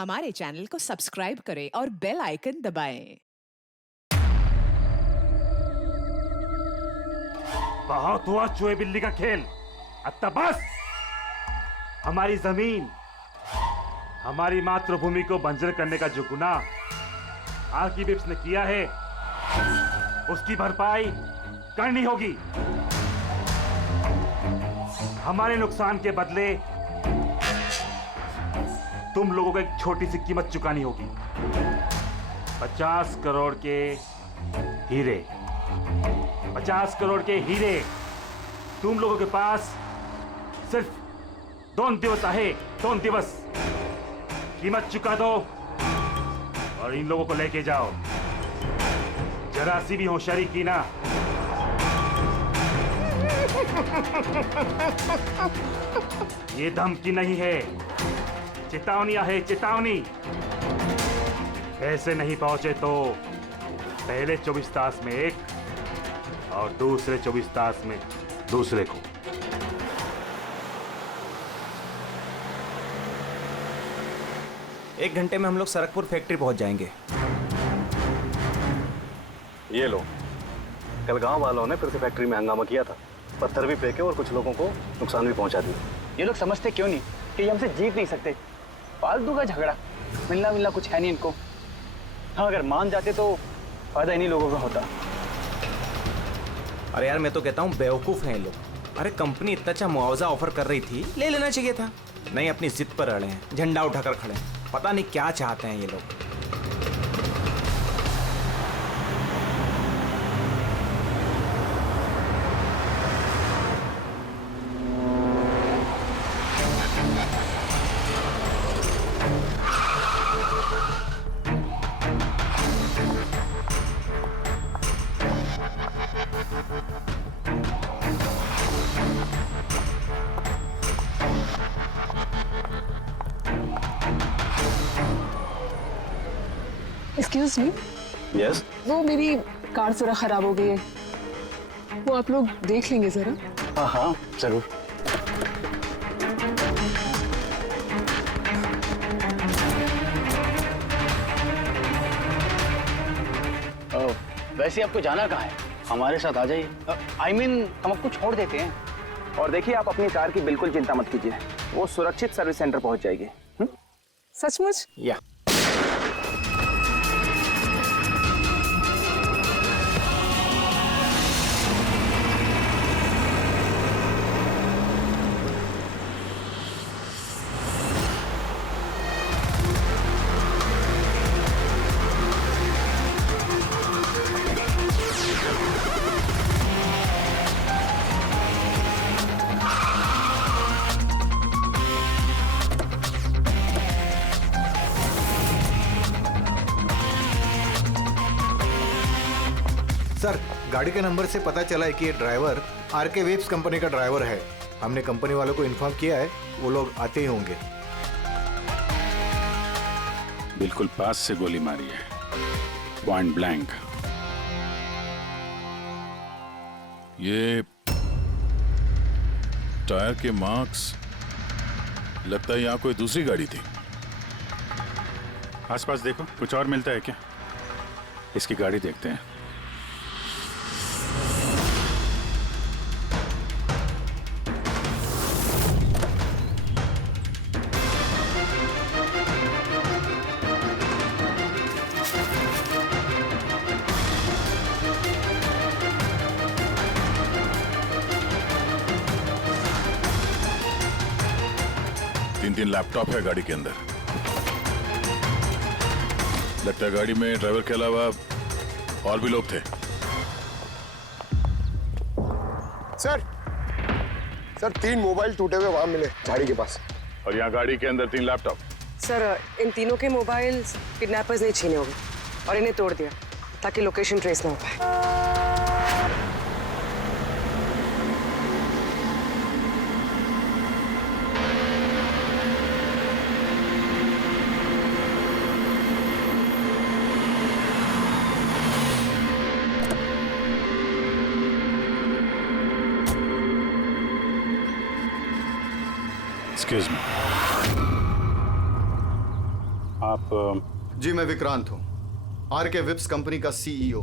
हमारे चैनल को सब्सक्राइब करें और बेल आइकन दबाएं। बहुत हुआ चूहे बिल्ली का खेल, अब तक बस। हमारी जमीन, हमारी मातृभूमि को बंजर करने का जो गुनाह आर्किबिप्स ने किया है, उसकी भरपाई करनी होगी। हमारे नुकसान के बदले तुम लोगों को एक छोटी सी कीमत चुकानी होगी। 50 करोड़ के हीरे, 50 करोड़ के हीरे तुम लोगों के पास सिर्फ 2 दिवस आहे, 2 दिवस। कीमत चुका दो और इन लोगों को लेके जाओ। जरा सी भी होशियारी की ना ये धमकी नहीं है, चेतावनी है, चेतावनी। पैसे नहीं पहुंचे तो पहले 24 तास में एक और दूसरे 24 तास में दूसरे को। एक घंटे में हम लोग सरकपुर फैक्ट्री पहुंच जाएंगे। ये लो, कल गांव वालों ने फिर से फैक्ट्री में हंगामा किया था, पत्थर भी फेंके और कुछ लोगों को नुकसान भी पहुंचा दिया। ये लोग समझते क्यों नहीं कि ये हमसे जीत नहीं सकते। फालतू का झगड़ा, मिलना कुछ है नहीं इनको। हाँ, अगर मान जाते तो फायदा इन्हीं लोगों का होता। अरे यार, मैं तो कहता हूँ बेवकूफ हैं ये लोग। अरे कंपनी इतना अच्छा मुआवजा ऑफर कर रही थी, ले लेना चाहिए था। नहीं, अपनी जिद पर अड़े हैं, झंडा उठाकर खड़े हैं। पता नहीं क्या चाहते हैं ये लोग। एक्सक्यूज मी, यस, वो मेरी कार जरा खराब हो गई है, वो आप लोग देख लेंगे जरा। हाँ हाँ जरूर। वैसे आपको जाना कहाँ है? हमारे साथ आ जाइए। I mean, हम आपको छोड़ देते हैं। और देखिए, आप अपनी कार की बिल्कुल चिंता मत कीजिए, वो सुरक्षित सर्विस सेंटर पहुंच जाएगी। सचमुच? या सर, गाड़ी के नंबर से पता चला है कि ये ड्राइवर आरके वेब्स कंपनी का ड्राइवर है। हमने कंपनी वालों को इन्फॉर्म किया है, वो लोग आते ही होंगे। बिल्कुल पास से गोली मारी है, पॉइंट ब्लैंक। ये टायर के मार्क्स, लगता है यहाँ कोई दूसरी गाड़ी थी। आसपास देखो, कुछ और मिलता है क्या? इसकी गाड़ी देखते हैं। तीन लैपटॉप है गाड़ी के अंदर। लगता है गाड़ी में ड्राइवर के अलावा और भी लोग थे। सर 3 मोबाइल टूटे हुए वहां मिले झाड़ी के पास। और यहाँ गाड़ी के अंदर 3 लैपटॉप। सर, इन तीनों के मोबाइल किडनैपर्स ने छीने होंगे और इन्हें तोड़ दिया ताकि लोकेशन ट्रेस ना हो पाए। Excuse me. आप जी मैं विक्रांत हूँ, आरके विप्स कंपनी का सीईओ,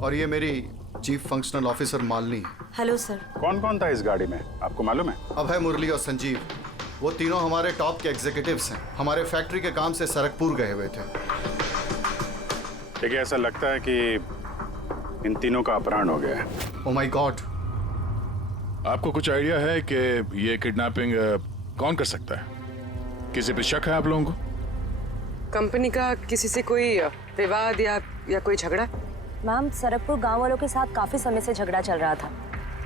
और ये मेरी चीफ फंक्शनल ऑफिसर मालिनी है। Hello sir. कौन कौन था इस गाड़ी में, आपको मालूम है? अभय, मुरली और संजीव, वो तीनों हमारे टॉप के एग्जीक्यूटिव्स हैं। हमारे फैक्ट्री के काम से सरकपुर गए हुए थे। देखिए, ऐसा लगता है कि इन तीनों का अपहरण हो गया है। Oh my God. आपको कुछ आइडिया है कि ये किडनैपिंग कौन कर सकता है? किसी पे शक है आप लोगों को? कंपनी का किसी से कोई विवाद या कोई झगड़ा? मैम, सरकपुर गांव वालों के साथ काफी समय से झगड़ा चल रहा था।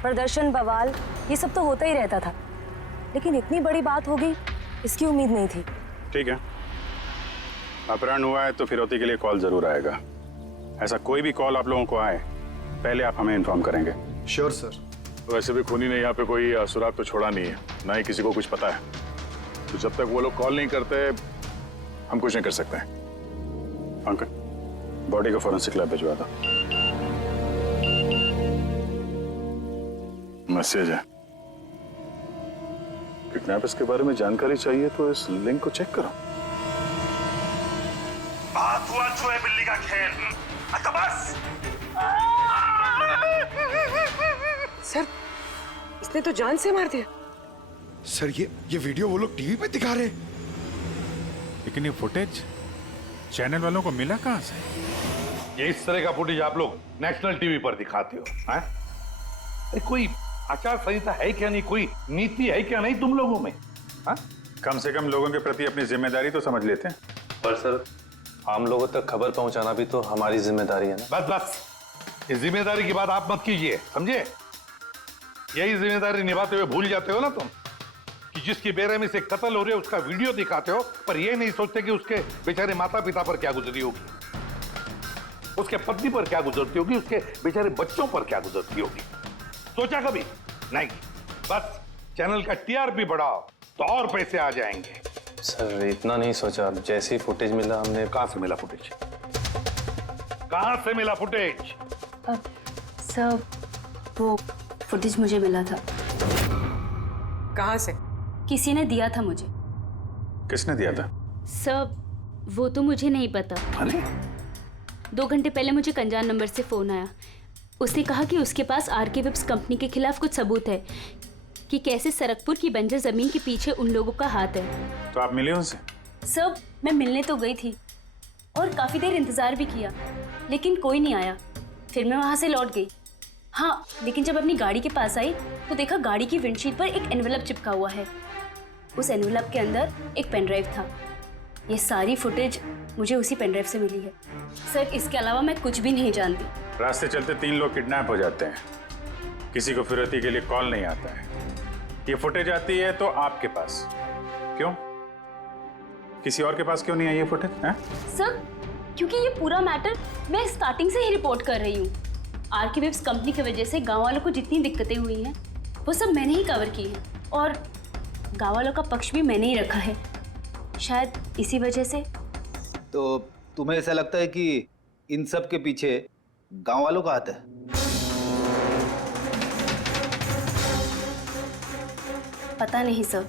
प्रदर्शन, बवाल, ये सब तो होता ही रहता था, लेकिन इतनी बड़ी बात होगी इसकी उम्मीद नहीं थी। ठीक है, अपहरण हुआ है तो फिरौती के लिए कॉल जरूर आएगा। ऐसा कोई भी कॉल आप लोगों को आए, पहले आप हमें इन्फॉर्म करेंगे। Sure sir. वैसे भी खूनी ने यहाँ पे कोई सुराग तो छोड़ा नहीं है, ना ही किसी को कुछ पता है, तो जब तक वो लोग कॉल नहीं करते हम कुछ नहीं कर सकते हैं। अंकल, बॉडी को फॉरेंसिक लैब भिजवा दो। मैसेज है, किडनैपर्स के बारे में जानकारी चाहिए तो इस लिंक को चेक करो। बात हुआ चूहे बिल्ली का खेल। अच्छा बस। सर, इसने तो जान से मार दिया। सर ये वीडियो वो लोग टीवी पे दिखा रहे हैं। लेकिन ये फुटेज चैनल वालों को मिला कहां से? ये इस तरह का फुटेज आप लोग नेशनल टीवी पर दिखाते हो, हैं? अरे कोई आचार संहिता है क्या नहीं, कोई नीति है क्या नहीं तुम लोगों में? हाँ? कम से कम लोगों के प्रति अपनी जिम्मेदारी तो समझ लेते हैं। पर सर, आम लोगों तक खबर पहुंचाना भी तो हमारी जिम्मेदारी है ना। बस बस, इस जिम्मेदारी की बात आप मत कीजिए, समझे? यही जिम्मेदारी निभाते हुए भूल जाते हो ना तुम कि जिसकी बेरहमी से कत्ल हो रही है उसका वीडियो दिखाते हो, पर यह नहीं सोचते कि उसके बेचारे माता पिता पर क्या गुजरी होगी, उसके पत्नी पर क्या गुजरती होगी, उसके बेचारे बच्चों पर क्या गुजरती होगी। सोचा कभी नहीं? बस चैनल का टीआरपी बढ़ाओ तो और पैसे आ जाएंगे। सर इतना नहीं सोचा, जैसे ही फुटेज मिला हमने। कहां से मिला फुटेज? कहां से मिला फुटेज? सर, वो फुटेज मुझे मिला था। कहां से? किसी ने दिया था मुझे। किसने दिया था? सर, वो तो मुझे नहीं पता। अरे 2 घंटे पहले मुझे कंजान नंबर से फोन आया। उसने कहा कि उसके पास आरके विप्स कंपनी के खिलाफ कुछ सबूत है कि कैसे सरकपुर की बंजर जमीन के पीछे उन लोगों का हाथ है। तो आप मिले उनसे? सर, मैं मिलने तो गई थी और काफी देर इंतजार भी किया, लेकिन कोई नहीं आया। फिर मैं वहां से लौट गई। हाँ, लेकिन जब अपनी गाड़ी के पास आई तो देखा गाड़ी की विंडशीट पर एक एनवेलप चिपका हुआ है। उस एनवेलप के अंदर एक पेन ड्राइव था। ये सारी फुटेज मुझे उसी पेन ड्राइव से मिली है। सर, इसके अलावा मैं कुछ भी नहीं जानती। रास्ते चलते 3 लोग किडनैप हो जाते हैं, किसी को फिरौती के लिए कॉल नहीं आता है। ये फुटेज आती है तो आपके पास क्यों? किसी और के पास क्यों नहीं आई ये फुटेज? सर, क्योंकि ये पूरा मैटर मैं स्टार्टिंग से ही रिपोर्ट कर रही हूँ। आरके विप्स कंपनी की वजह से गांव वालों को जितनी दिक्कतें हुई हैं वो सब मैंने ही कवर की है, और गांव वालों का पक्ष भी मैंने ही रखा है। शायद इसी वजह से। तो तुम्हें ऐसा लगता है कि इन सब के पीछे गांव वालों का हाथ है? पता नहीं सर,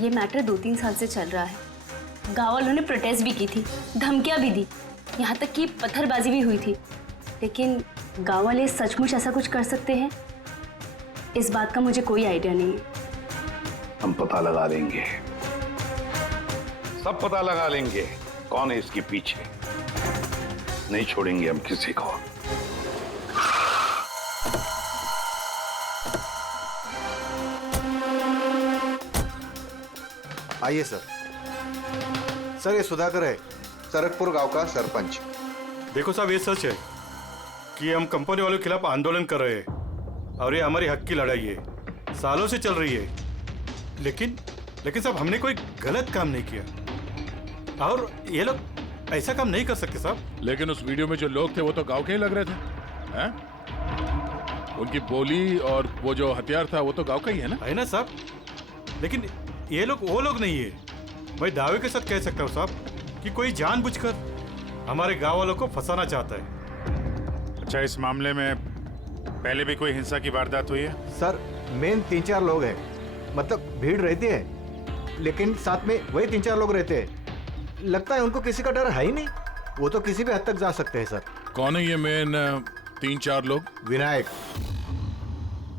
ये मैटर 2-3 साल से चल रहा है। गांव वालों ने प्रोटेस्ट भी की थी, धमकियां भी दी, यहाँ तक कि पत्थरबाजी भी हुई थी, लेकिन गांव वाले सचमुच ऐसा कुछ कर सकते हैं इस बात का मुझे कोई आइडिया नहीं है। हम पता लगा लेंगे, सब पता लगा लेंगे कौन है इसके पीछे। नहीं छोड़ेंगे हम किसी को। आइए सर। सर, ये सुधाकर है, सरकपुर गांव का सरपंच। देखो साहब, ये सच है कि हम कंपनी वालों के खिलाफ आंदोलन कर रहे हैं और ये हमारी हक की लड़ाई है, सालों से चल रही है। लेकिन साहब, हमने कोई गलत काम नहीं किया और ये लोग ऐसा काम नहीं कर सकते साहब। लेकिन उस वीडियो में जो लोग थे वो तो गांव के ही लग रहे थे, हैं? उनकी बोली और वो जो हथियार था वो तो गांव का ही है ना? है ना साहब, लेकिन ये लोग वो लोग नहीं है। मैं दावे के साथ कह सकता हूँ साहब कि कोई जानबूझकर हमारे गांव वालों को फंसाना चाहता है। अच्छा, इस मामले में पहले भी कोई हिंसा की वारदात हुई है? सर, मेन 3-4 लोग हैं, मतलब भीड़ रहती है, लेकिन साथ में वही 3-4 लोग रहते हैं। लगता है उनको किसी का डर है ही नहीं। वो तो किसी भी हद तक जा सकते हैं सर। कौन है ये मेन 3-4 लोग? विनायक,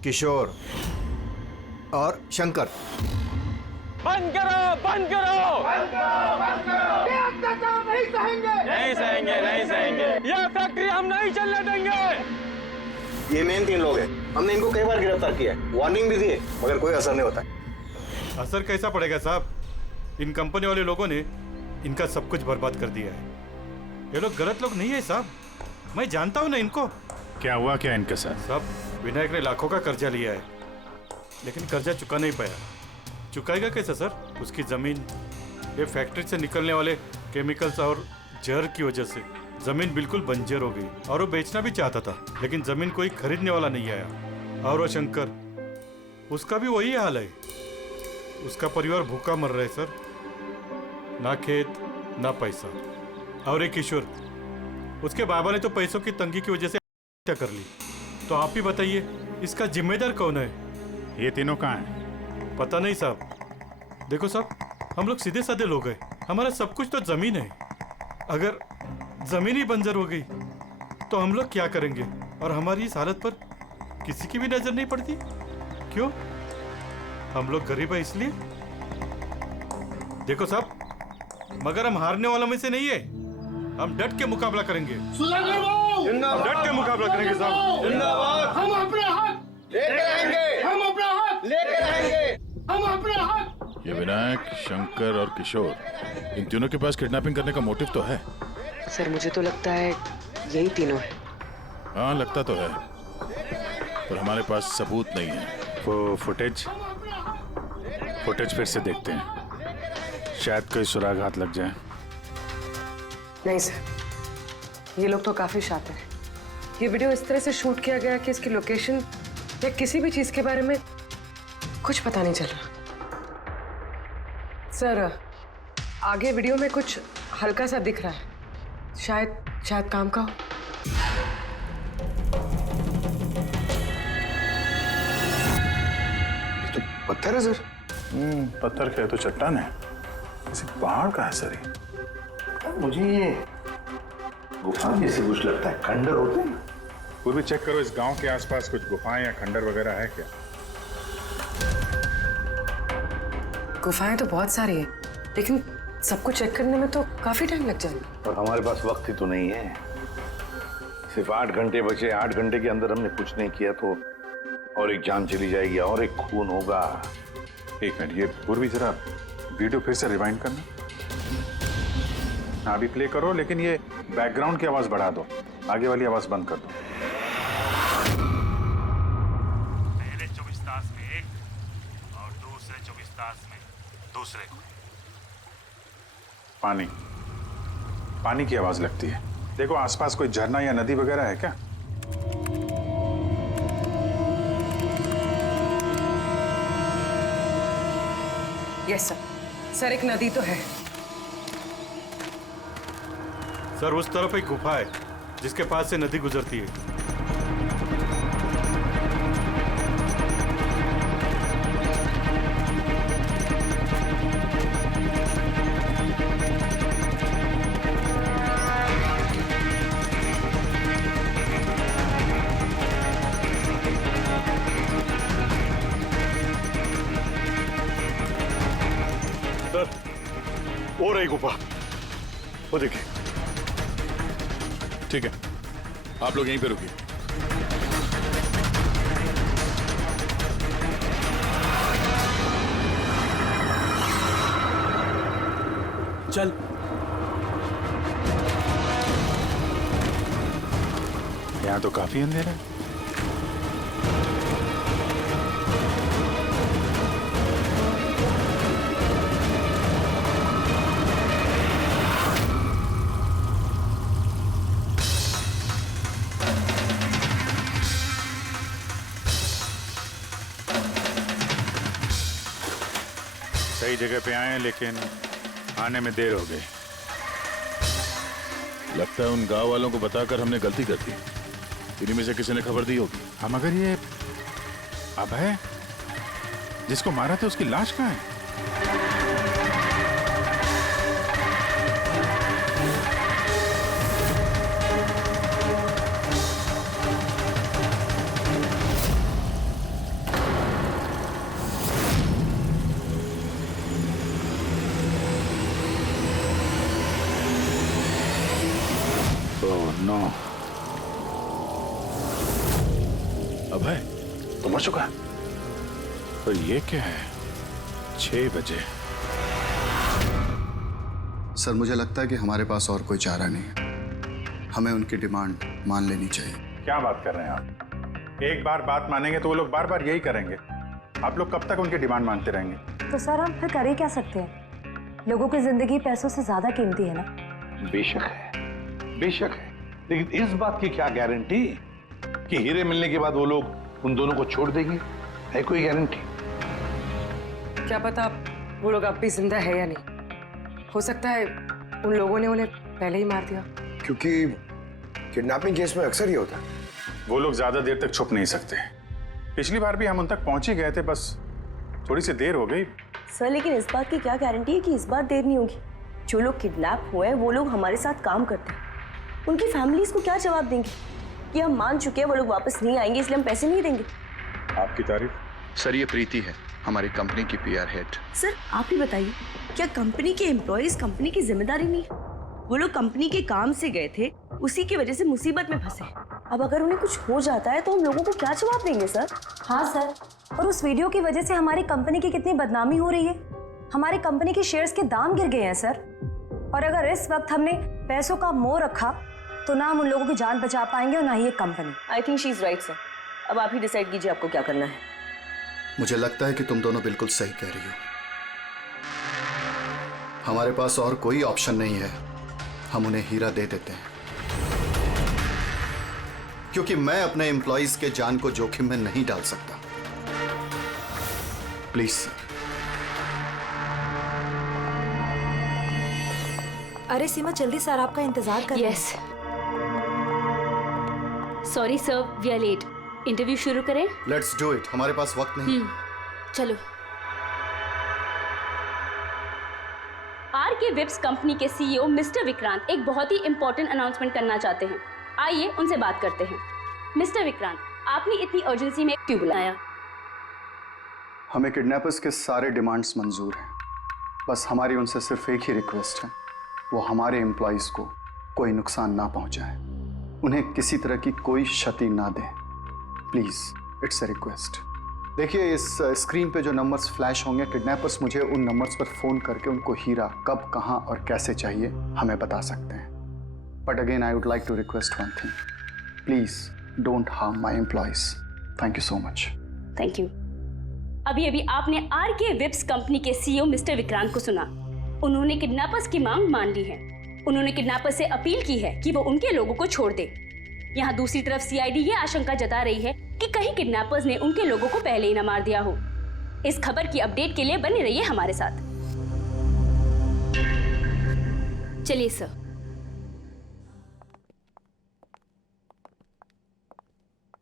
किशोर और शंकर। बंद करो, बंद करो, ये अत्याचार नहीं सहेंगे, नहीं सहेंगे, नहीं सहेंगे। यह फैक्ट्री हम नहीं चलने देंगे। ये मेन 3 लोग हैं। हमने इनको कई बार गिरफ्तार किया है, वार्निंग भी दी है, मगर कोई असर नहीं होता है। असर कैसा पड़ेगा साहब? इन कंपनी वाले लोगों ने इनका सब कुछ बर्बाद कर दिया है। ये लोग गलत लोग नहीं है साहब, मैं जानता हूँ ना इनको। क्या हुआ क्या इनके साथ? साहब विनायक ने लाखों का कर्जा लिया है, लेकिन कर्जा चुका नहीं पाया। चुकाएगा कैसे सर? उसकी जमीन, ये फैक्ट्री से निकलने वाले केमिकल्स और जहर की वजह से जमीन बिल्कुल बंजर हो गई और वो बेचना भी चाहता था, लेकिन जमीन कोई खरीदने वाला नहीं आया। और वो शंकर, उसका भी वही हाल है। उसका परिवार भूखा मर रहा है सर, ना खेत ना पैसा। और एक किशोर, उसके बाबा ने तो पैसों की तंगी की वजह से हत्या कर ली। तो आप ही बताइए इसका जिम्मेदार कौन है? ये तीनों कहाँ हैं? पता नहीं साहब। देखो साहब, हम लोग सीधे साधे लोग हैं, हमारा सब कुछ तो जमीन है। अगर जमीन ही बंजर हो गई तो हम लोग क्या करेंगे? और हमारी इस हालत पर किसी की भी नजर नहीं पड़ती। क्यों? हम लोग गरीब है इसलिए? देखो साहब, मगर हम हारने वालों में से नहीं है। हम डट के मुकाबला करेंगे, हम डट के मुकाबला करेंगे साहब। जिंदाबाद। हम अपने हक लेके रहेंगे, हम अपना हक लेके रहेंगे, हम अपने हक। ये विनायक, शंकर और किशोर, इन तीनों के पास किडनैपिंग करने का मोटिव तो है। सर मुझे तो लगता है यही तीनों है। हाँ लगता तो है, पर हमारे पास सबूत नहीं है। वो फुटेज फिर से देखते हैं, शायद कोई सुराग हाथ लग जाए। नहीं सर, ये लोग तो काफी शातिर हैं। ये वीडियो इस तरह से शूट किया गया कि इसकी लोकेशन या किसी भी चीज के बारे में कुछ पता नहीं चल रहा। सर आगे वीडियो में कुछ हल्का सा दिख रहा है, शायद काम का हो। ये तो पत्थर है सर। पत्थर क्या है? तो चट्टान है, किसी पहाड़ का है सर ये। मुझे ये गुफा जैसे कुछ लगता है, खंडर होते हैं ना। वो भी चेक करो, इस गांव के आसपास कुछ गुफाएं या खंडर वगैरह है क्या? गुफाएं तो बहुत सारी है, लेकिन सबको चेक करने में तो काफी टाइम लग जाएगा। और हमारे पास वक्त ही तो नहीं है। सिर्फ 8 घंटे बचे, 8 घंटे के अंदर हमने कुछ नहीं किया तो और एक जान चली जाएगी और एक खून होगा। एक मिनट, ये पूर्वी जरा वीडियो फिर से रिवाइंड करना। हाँ अभी प्ले करो, लेकिन ये बैकग्राउंड की आवाज बढ़ा दो, आगे वाली आवाज बंद कर दो। पहले 24 तास में एक और दूसरे 24 तास में दूसरे को। पानी की आवाज लगती है। देखो आसपास कोई झरना या नदी वगैरह है क्या? यस सर, एक नदी तो है। सर उस तरफ एक गुफा है जिसके पास से नदी गुजरती है। सर वो रही गुफा, वो देखिए। ठीक है, आप लोग यहीं पे रुकिए। चल। यहाँ तो काफी अंधेरा है। सही जगह पे आए, लेकिन आने में देर हो गई। लगता है उन गांव वालों को बताकर हमने गलती कर दी। इन्हीं में से किसी ने खबर दी होगी। हम अगर ये अभय जिसको मारा था उसकी लाश कहाँ है? 9। अभय तो मर चुका है। पर ये क्या है? 6 बजे। सर मुझे लगता है कि हमारे पास और कोई चारा नहीं है। हमें उनकी डिमांड मान लेनी चाहिए। क्या बात कर रहे हैं आप? एक बार बात मानेंगे तो वो लोग बार बार यही करेंगे। आप लोग कब तक उनकी डिमांड मानते रहेंगे? तो सर हम फिर कर ही क्या सकते हैं? लोगों की जिंदगी पैसों से ज्यादा कीमती है ना। बेशक है, बेशक है, लेकिन इस बात की क्या गारंटी कि हीरे मिलने के बाद वो लोग उन दोनों को छोड़ देंगे? है कोई गारंटी? क्या पता वो लोग अब भी जिंदा है या नहीं। हो सकता है उन लोगों ने उन्हें पहले ही मार दिया। क्योंकि किडनैपिंग केस में अक्सर ही होता है। वो लोग ज्यादा देर तक छुप नहीं सकते। पिछली बार भी हम उन तक पहुंच ही गए थे, बस थोड़ी सी देर हो गई। सर लेकिन इस बात की क्या गारंटी है कि इस बार देर नहीं होगी? जो लोग किडनैप हुए हैं वो लोग हमारे साथ काम करते हैं। उनकी फैमिलीज को क्या जवाब देंगे कि हम मान चुके हैं वो लोग वापस नहीं आएंगे इसलिए हम पैसे नहीं देंगे? आपकी तारीफ। सर ये प्रीति है, हमारी कंपनी की PR हेड। सर आप ही बताइए, क्या कंपनी के एम्प्लॉयज कंपनी की जिम्मेदारी नहीं है? वो लोग कंपनी के काम से गए थे, उसी की वजह से मुसीबत में फंसे। अब अगर उन्हें कुछ हो जाता है तो हम लोगों को क्या जवाब देंगे सर? हाँ सर, और उस वीडियो की वजह से हमारी कंपनी की कितनी बदनामी हो रही है। हमारी कंपनी के शेयर्स के दाम गिर गए हैं सर। और अगर इस वक्त हमने पैसों का मोह रखा तो ना हम उन लोगों की जान बचा पाएंगे और ना ही ये company. I think she is right sir. अब आप ही डिसाइड कीजिए आपको क्या करना है। मुझे लगता है कि तुम दोनों बिल्कुल सही कह रही हो। हमारे पास और कोई ऑप्शन नहीं है, हम उन्हें हीरा दे देते हैं, क्योंकि मैं अपने एम्प्लॉइज के जान को जोखिम में नहीं डाल सकता। Please sir. अरे सीमा जल्दी सर आपका इंतजार कर। Yes sorry sir, we are late. Interview शुरू करें? लेट्स डू इट, हमारे पास वक्त नहीं। चलो। RK Vip's कंपनी के CEO मिस्टर विक्रांत एक बहुत ही इंपॉर्टेंट अनाउंसमेंट करना चाहते हैं। आइए उनसे बात करते हैं। मिस्टर विक्रांत, आपने इतनी अर्जेंसी में क्यों बुलाया? हमें किडनैपर्स के सारे डिमांड्स मंजूर हैं, बस हमारी उनसे सिर्फ एक ही रिक्वेस्ट है, वो हमारे एम्प्लॉइज को कोई नुकसान ना पहुंचाए, उन्हें किसी तरह की कोई क्षति ना दें। Please it's a request. देखिए इस स्क्रीन पे जो नंबर्स फ्लैश होंगे, किडनैपर्स मुझे उन नंबर्स पर फोन करके उनको हीरा कब, कहां और कैसे चाहिए हमें बता सकते हैं। But again I would like to request one thing, please don't harm my employees. Thank you so much. Thank you. अभी अभी आपने RK Vip's कंपनी के CEO मिस्टर विक्रांत को सुना। उन्होंने किडनैपर्स की मांग मान ली है। उन्होंने किडनैपर्स से अपील की है कि वो उनके लोगों को छोड़ दे। यहाँ दूसरी तरफ CID ये आशंका जता रही है कि कहीं किडनैपर्स ने उनके लोगों को पहले ही न मार दिया हो। इस खबर की अपडेट के लिए बने रहिए हमारे साथ। चलिए सर।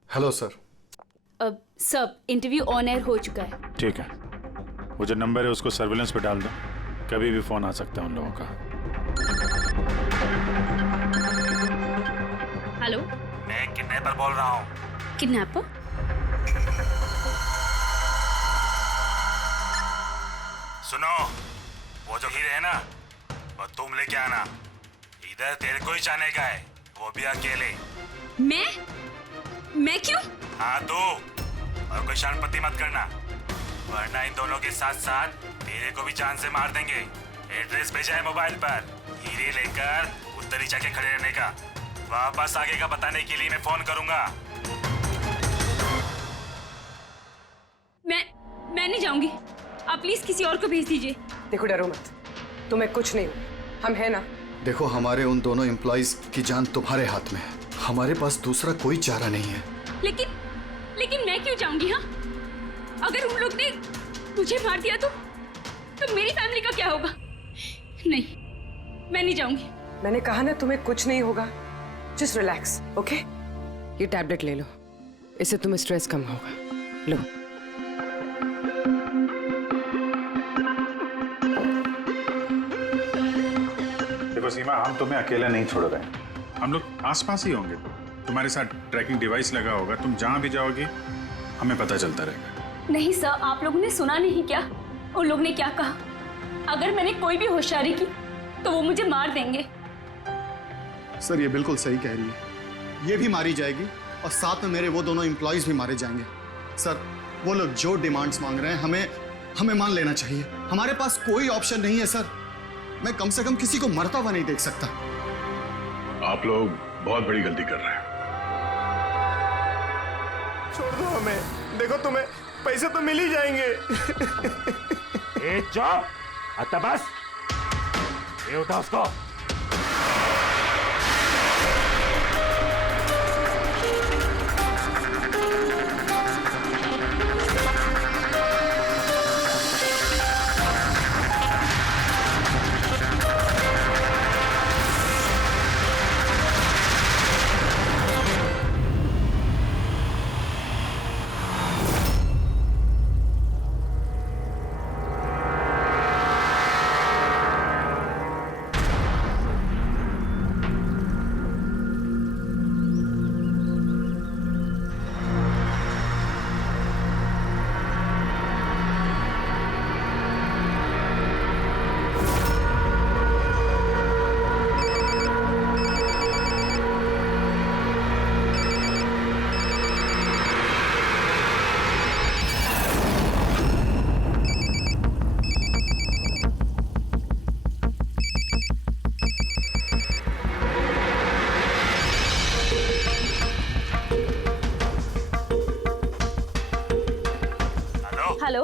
Hello sir. अब सब इंटरव्यू ऑन एयर हो चुका है। ठीक है, वो जो नंबर है उसको सर्विलेंस पे डाल दो, कभी भी फोन आ सकता है उन लोगों का। हेलो, मैं किडनैपर बोल रहा हूँ। किडनैपर? सुनो, वो जो हीरे है ना, वो तुम लेके आना। इधर तेरे को ही जाने का है, वो भी अकेले। मैं क्यों? हाँ तो, और कोई शरारती मत करना, वरना इन दोनों के साथ साथ तेरे को भी जान से मार देंगे। एड्रेस भेजा है मोबाइल पर, हीरे लेकर उधर ही जाके खड़े रहने का। वापस आगे का बताने के लिए मैं फोन करूंगा। मैं नहीं जाऊंगी, आप प्लीज किसी और को भेज दीजिए। देखो डरो मत, तुम्हें कुछ नहीं हुआ, हम हैं ना। देखो हमारे उन दोनों एम्प्लॉइज की जान तुम्हारे हाथ में है, हमारे पास दूसरा कोई चारा नहीं है। लेकिन मैं क्यों जाऊंगी? हाँ, अगर उन लोग ने मुझे मार दिया तो मेरी फैमिली का क्या होगा? नहीं, मैं नहीं जाऊंगी। मैंने कहा ना तुम्हें कुछ नहीं होगा, जस्ट रिलैक्स, ओके? ये टैबलेट ले लो, इससे तुम्हें स्ट्रेस कम होगा। लो। देखो सीमा, हम तुम्हें अकेला नहीं छोड़ रहे हैं, हम लोग आसपास ही होंगे। तुम्हारे साथ ट्रैकिंग डिवाइस लगा होगा, तुम जहां भी जाओगी हमें पता चलता रहेगा। नहीं सर, आप लोगों ने सुना नहीं क्या उन लोग ने क्या कहा? अगर मैंने कोई भी होशियारी की तो वो मुझे मार देंगे। सर ये बिल्कुल सही कह रही है, ये भी मारी जाएगी और साथ में मेरे वो दोनों एम्प्लॉयज भी मारे जाएंगे। सर वो लोग जो डिमांड्स मांग रहे हैं हमें मान लेना चाहिए। हमारे पास कोई ऑप्शन नहीं है सर। मैं कम से कम किसी को मरता हुआ नहीं देख सकता। आप लोग बहुत बड़ी गलती कर रहे हैं। छोड़ दो हमें, देखो तुम्हें पैसे तो मिल ही जाएंगे। ए चुप, आता बस। ये उठा उसको। हेलो,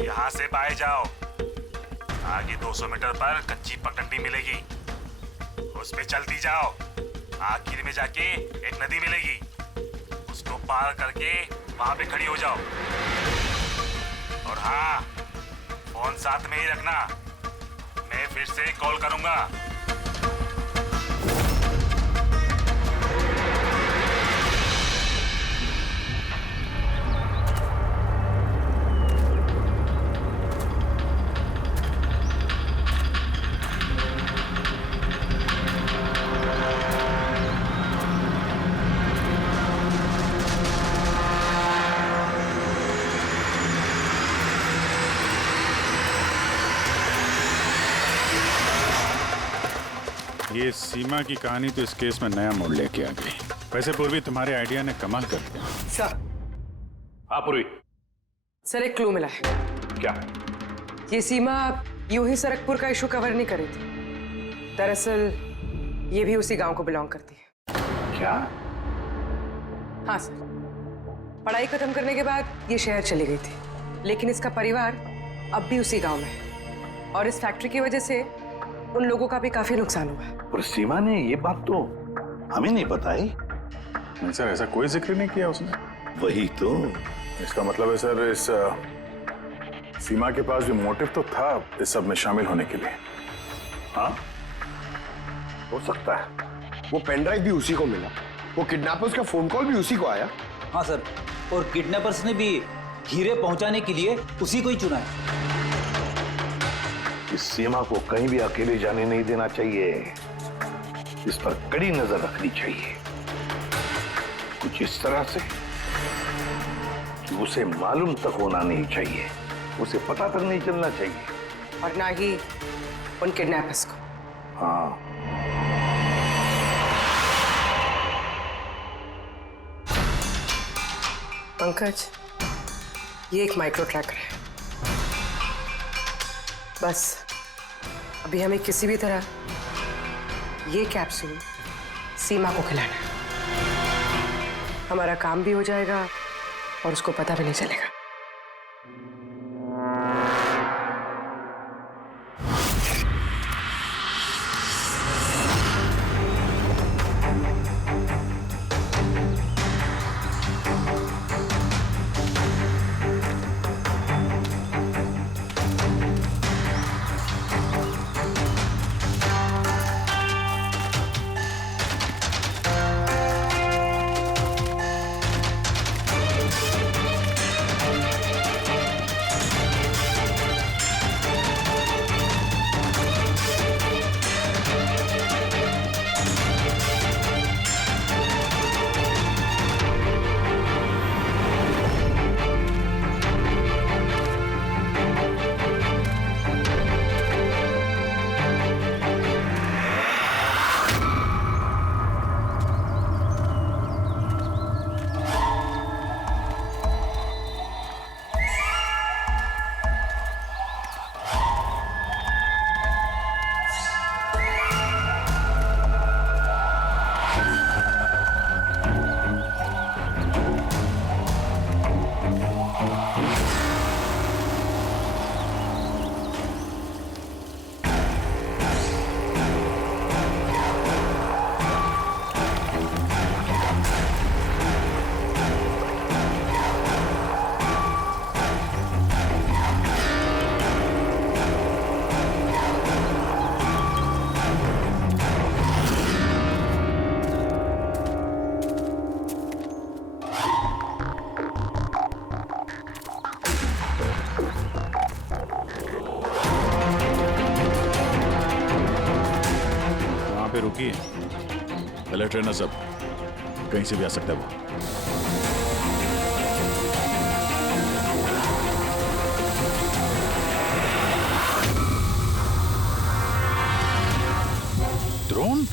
यहाँ से बाहर जाओ। आगे 200 मीटर पर कच्ची पगडंडी मिलेगी, उस पे चलती जाओ। आखिर में जाके एक नदी मिलेगी, उसको पार करके वहां पे खड़ी हो जाओ। और हाँ, फोन साथ में ही रखना, मैं फिर से कॉल करूंगा। ये सीमा की कहानी तो इस केस में नया मोड़ लेके आ गई। वैसे पूर्वी, तुम्हारे आइडिया ने कमाल कर दिया। सर। हाँ पूर्वी। सर एक क्लू मिला है। क्या? ये सीमा यूं ही सरकपुर का इशू कवर नहीं करी थी। दरअसल ये भी उसी गांव को बिलोंग करती है। क्या? हाँ सर, पढ़ाई खत्म करने के बाद ये शहर चली गई थी, लेकिन इसका परिवार अब भी उसी गांव में है और इस फैक्ट्री की वजह से उन लोगों का भी काफी नुकसान हुआ। और सीमा ने ये बात तो हमें नहीं बताई। नहीं सर, ऐसा कोई जिक्र नहीं किया उसने। वही तो। इसका मतलब है सर, इस सीमा के पास जो मोटिव तो था इस सब में शामिल होने के लिए। हाँ हो सकता है। वो पेन ड्राइव भी उसी को मिला, वो किडनैपर्स का फोन कॉल भी उसी को आया। हाँ सर, और किडनैपर्स ने भी हीरे पहुंचाने के लिए उसी को ही चुना है। इस सीमा को कहीं भी अकेले जाने नहीं देना चाहिए, इस पर कड़ी नजर रखनी चाहिए। कुछ इस तरह से कि उसे मालूम तक होना नहीं चाहिए, उसे पता तक नहीं चलना चाहिए। और ना ही उन किडनैपर्स को। हाँ। पंकज, ये एक माइक्रो ट्रैकर है। बस अभी हमें किसी भी तरह ये कैप्सूल सीमा को खिलाना है। हमारा काम भी हो जाएगा और उसको पता भी नहीं चलेगा। पे रुकी है। अलर्ट रहना सब, कहीं से भी आ सकता है वो। ड्रोन?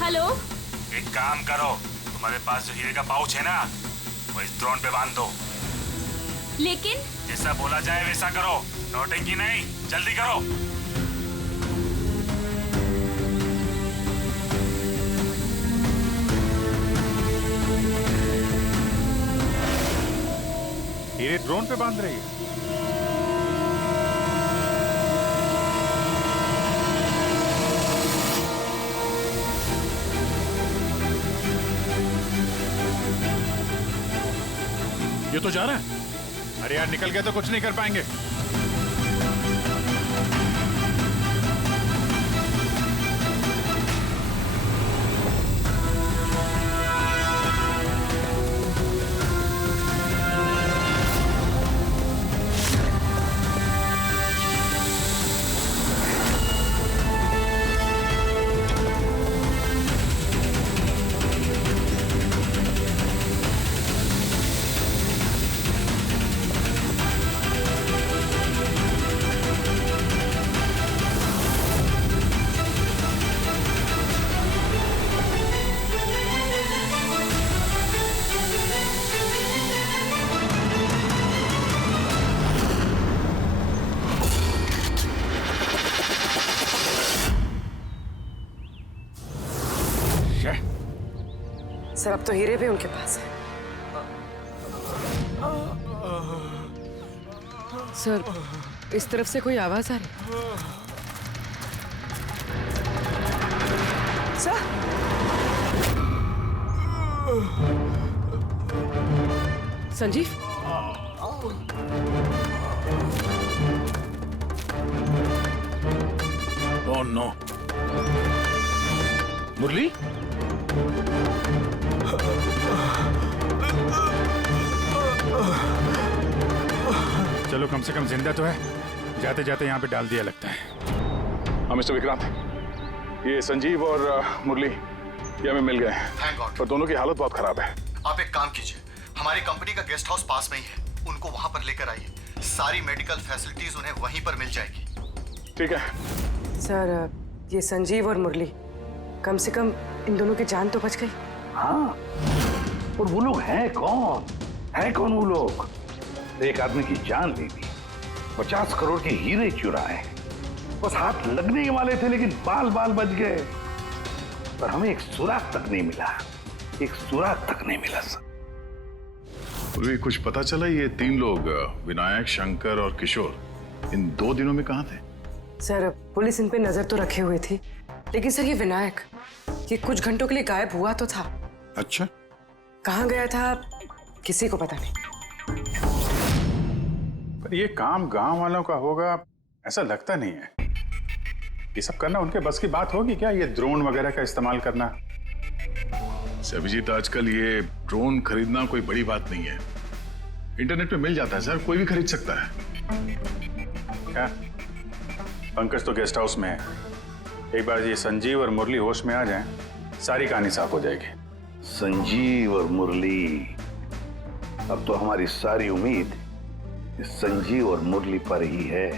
हेलो, एक काम करो, तुम्हारे पास जो हीरे का पाउच है ना, वो इस ड्रोन पे बांध दो। लेकिन जैसा बोला जाए वैसा करो, नौटंकी नहीं, जल्दी करो। हीरे ड्रोन पे बांध रही है। ये तो जा रहा है। अरे यार, निकल गया तो कुछ नहीं कर पाएंगे। सर अब तो हीरे भी उनके पास है। सर इस तरफ से कोई आवाज आ रही सर। संजीव, ओह नो, मुरली? चलो, कम से कम जिंदा तो है। जाते जाते यहाँ पे डाल दिया लगता है। हाँ मिस्टर विक्रांत, ये संजीव और मुरली ये हमें मिल गए हैं। Thank God. पर दोनों की हालत बहुत खराब है। आप एक काम कीजिए, हमारी कंपनी का गेस्ट हाउस पास में ही है, उनको वहां पर लेकर आइए। सारी मेडिकल फैसिलिटीज उन्हें वहीं पर मिल जाएगी। ठीक है सर, ये संजीव और मुरली, कम से कम इन दोनों की जान तो बच गई। हाँ, और वो लोग हैं कौन? हैं कौन वो लोग? एक आदमी की जान ले ली, 50 करोड़ के हीरे चुराए, बस हाथ लगने ही वाले थे लेकिन बाल बाल बच गए। पर हमें एक सुराग तक नहीं मिला, एक सुराग तक नहीं मिला सर। अभी कुछ पता चला ये 3 लोग, विनायक, शंकर और किशोर, इन 2 दिनों में कहाँ थे? सर पुलिस इन पे नजर तो रखे हुए थी, लेकिन सर ये विनायक, ये कुछ घंटों के लिए गायब हुआ तो था। अच्छा, कहाँ गया था किसी को पता नहीं। पर ये काम गांव वालों का होगा ऐसा लगता नहीं है। ये सब करना उनके बस की बात होगी क्या, ये ड्रोन वगैरह का इस्तेमाल करना? अभिजीत, आजकल ये ड्रोन खरीदना कोई बड़ी बात नहीं है। इंटरनेट पे मिल जाता है सर, कोई भी खरीद सकता है। क्या पंकज तो गेस्ट हाउस में है, एक बार ये संजीव और मुरली होश में आ जाएं, सारी कहानी साफ हो जाएगी। संजीव और मुरली, अब तो हमारी सारी उम्मीद इस संजीव और मुरली पर ही है।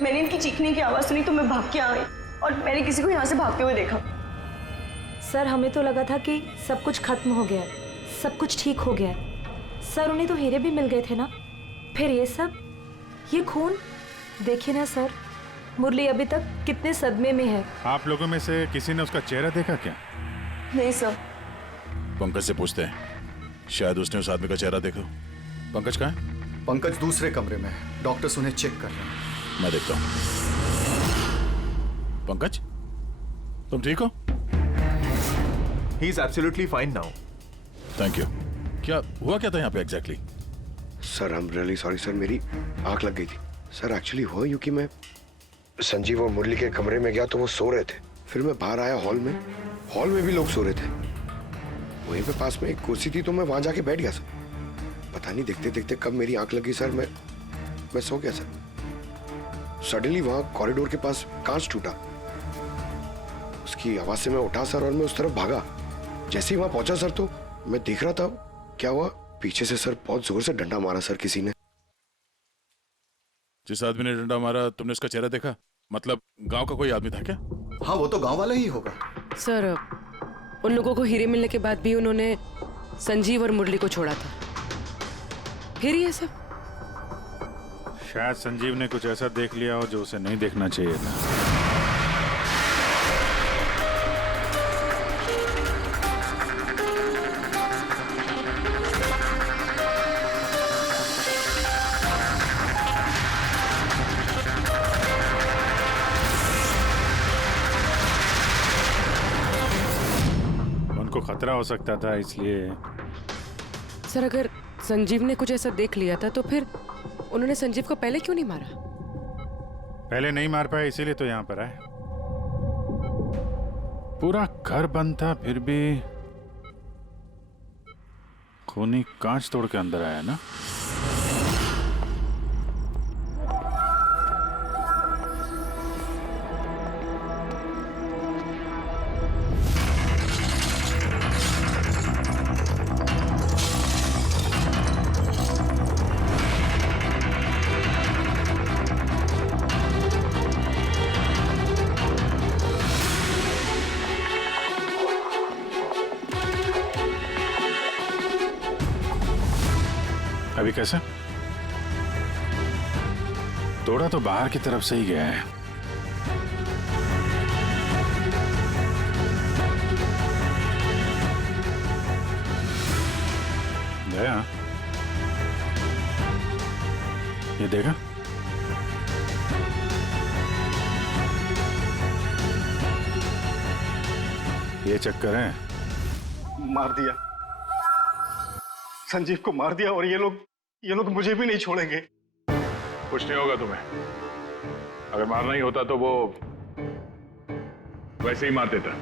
मैंने इनकी चीखने की आवाज़ सुनी तो मैं भाग के आ गई और मैंने किसी को यहाँ से भागते हुए देखा। सर हमें तो लगा था कि सब कुछ खत्म हो गया है, सब कुछ ठीक हो गया है। सर उन्हें तो हीरे भी मिल गए थे ना, फिर ये सब, ये खून। देखिए ना सर, मुरली अभी तक कितने सदमे में है। आप लोगों में से किसी ने उसका चेहरा देखा क्या? नहीं सर। पंकज से पूछते हैं, शायद उसने उस आदमी का चेहरा देखा। पंकज कहाँ है? पंकज दूसरे कमरे में है, डॉक्टर्स उन्हें चेक कर रहे हैं। मैं देखता हूँ। पंकज, तुम ठीक हो? He is absolutely fine now. Thank you. क्या हुआ क्या था यहाँ पे exactly? Sir I am really sorry sir, मेरी आंख लग गई थी। सर एक्चुअली हुआ यूं कि मैं संजीव और मुरली के कमरे में गया तो वो सो रहे थे। फिर मैं बाहर आया हॉल में भी लोग सो रहे थे। वहीं पे पास में एक कुर्सी थी तो मैं वहां जाके बैठ गया सर। पता नहीं देखते देखते कब मेरी आंख लगी सर, मैं सो गया सर। सडनली वहां कॉरिडोर के पास कांच टूटा, उसकी आवाज से मैं उठा सर और मैं उस तरफ भागा। जैसे ही वहां पहुंचा सर तो मैं देख रहा था क्या हुआ, पीछे से सर बहुत जोर से डंडा मारा सर किसी ने। जिस आदमी ने डंडा मारा तुमने उसका चेहरा देखा? मतलब गांव का कोई आदमी था क्या? हाँ वो तो गांव वाला ही होगा। सर उन लोगों को हीरे मिलने के बाद भी उन्होंने संजीव और मुरली को छोड़ा था, फिर ये सब। शायद संजीव ने कुछ ऐसा देख लिया हो जो उसे नहीं देखना चाहिए था। उनको खतरा हो सकता था इसलिए। सर अगर संजीव ने कुछ ऐसा देख लिया था तो फिर उन्होंने संजीव को पहले क्यों नहीं मारा? पहले नहीं मार पाए इसीलिए तो यहाँ पर आए। पूरा घर बंद था फिर भी खूनी कांच तोड़ के अंदर आया ना। अभी कैसे? तोड़ा तो बाहर की तरफ से ही गया है। गया? ये देखा? ये चक्कर है। मार दिया, संजीव को मार दिया और ये लोग मुझे भी नहीं छोड़ेंगे। कुछ नहीं होगा तुम्हें। अगर मारना ही होता तो वो वैसे ही मार देता।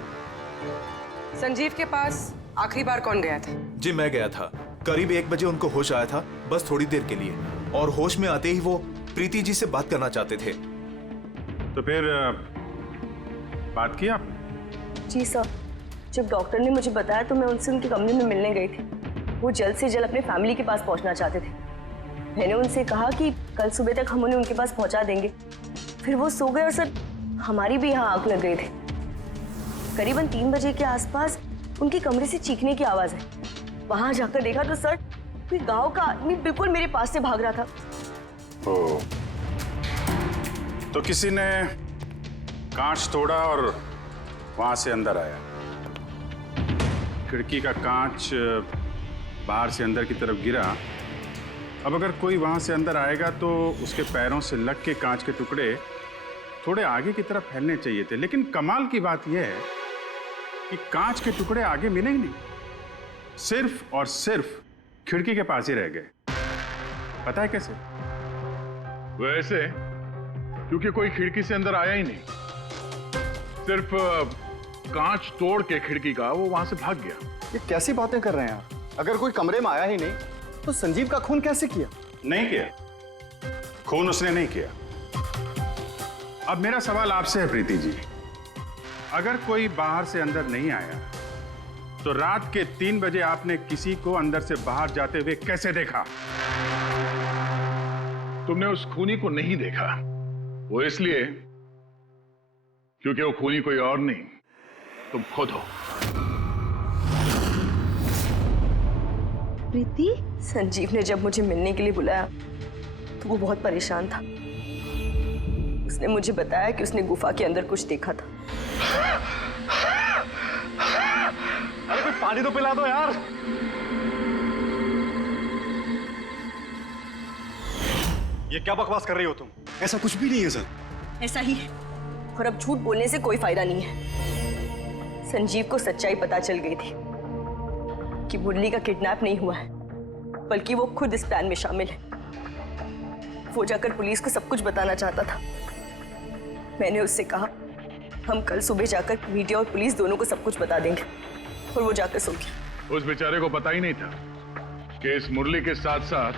संजीव के पास आखिरी बार कौन गया था? जी मैं गया था। करीब 1 बजे उनको होश आया था, बस थोड़ी देर के लिए, और होश में आते ही वो प्रीति जी से बात करना चाहते थे। तो फिर बात की आपने? जी सर, जब डॉक्टर ने मुझे बताया तो मैं उनसे उनके कमरे में मिलने गई थी। वो जल्द से जल्द अपने फैमिली के पास पहुंचना चाहते थे। मैंने उनसे कहा कि कल सुबह तक हम उन्हें उनके पास पहुंचा देंगे। फिर वो सो गए और सर हमारी भी यहाँ आंख लग गई थी। करीबन 3 बजे के आसपास उनके कमरे से चीखने की आवाज है। वहां जाकर देखा तो सर कोई गांव का आदमी बिल्कुल मेरे पास से भाग रहा था। ओ, तो किसी ने कांच तोड़ा और वहां से अंदर आया। खिड़की का कांच बाहर से अंदर की तरफ गिरा। अब अगर कोई वहां से अंदर आएगा तो उसके पैरों से लग के कांच के टुकड़े थोड़े आगे की तरफ फैलने चाहिए थे, लेकिन कमाल की बात यह है कि कांच के टुकड़े आगे मिले ही नहीं, सिर्फ और सिर्फ खिड़की के पास ही रह गए। पता है कैसे? वैसे क्योंकि कोई खिड़की से अंदर आया ही नहीं, सिर्फ कांच तोड़ के खिड़की का वो वहां से भाग गया। ये कैसी बातें कर रहे हैं आप? अगर कोई कमरे में आया ही नहीं तो संजीव का खून कैसे किया? नहीं किया, खून उसने नहीं किया। अब मेरा सवाल आपसे है प्रीति जी, अगर कोई बाहर से अंदर नहीं आया तो रात के 3 बजे आपने किसी को अंदर से बाहर जाते हुए कैसे देखा? तुमने उस खूनी को नहीं देखा, वो इसलिए क्योंकि वो खूनी कोई और नहीं, तुम खुद हो। प्रीति, संजीव ने जब मुझे मिलने के लिए बुलाया तो वो बहुत परेशान था। उसने मुझे बताया कि उसने गुफा के अंदर कुछ देखा था। अरे कोई पानी तो पिला दो यार। ये क्या बकवास कर रही हो तुम? ऐसा कुछ भी नहीं है सर। ऐसा ही है, और अब झूठ बोलने से कोई फायदा नहीं है। संजीव को सच्चाई पता चल गई थी कि मुरली का किडनैप नहीं हुआ है, बल्कि वो खुद इस प्लान में शामिल है। वो जाकर पुलिस को सब कुछ बताना चाहता था। मैंने उससे कहा हम कल सुबह जाकर मीडिया और पुलिस दोनों को सब कुछ बता देंगे, और वो जाकर सो गया। उस बेचारे को पता ही नहीं था कि इस मुरली के साथ साथ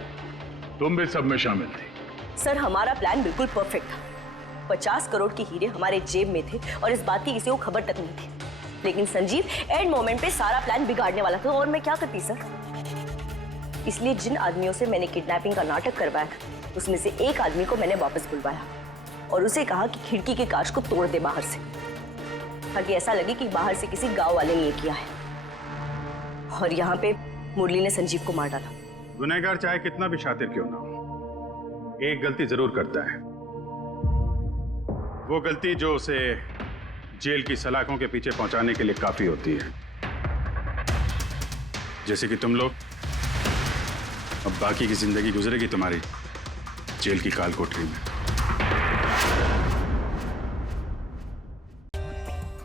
तुम भी सब में शामिल थी। सर, हमारा प्लान बिल्कुल परफेक्ट था। 50 करोड़ के हीरे हमारे जेब में थे और इस बात की किसी को खबर तक नहीं थी। लेकिन संजीव एंड मोमेंट पे सारा प्लान बिगाड़ने वाला था, और मैं क्या करती सर। इसलिए जिन आदमियों से मैंने किडनैपिंग का नाटक करवाया था, उसमें से एक आदमी को मैंने वापस बुलवाया और उसे कहा कि खिड़की के कांच को तोड़ दे बाहर से, ताकि ऐसा लगे कि बाहर से किसी गांव वाले ने ये किया है। और यहाँ पे मुरली ने संजीव को मार डाला। गुनहगार चाहे कितना भी शातिर क्यों ना हो, एक गलती जरूर करता है। वो गलती जो उसे जेल की सलाखों के पीछे पहुंचाने के लिए काफी होती है। जैसे कि तुम लोग, अब बाकी की जिंदगी गुजरेगी तुम्हारी जेल की काल कोठरी में।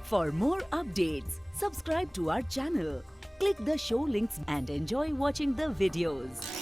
For more updates, subscribe to our channel, click the show links and enjoy watching the videos.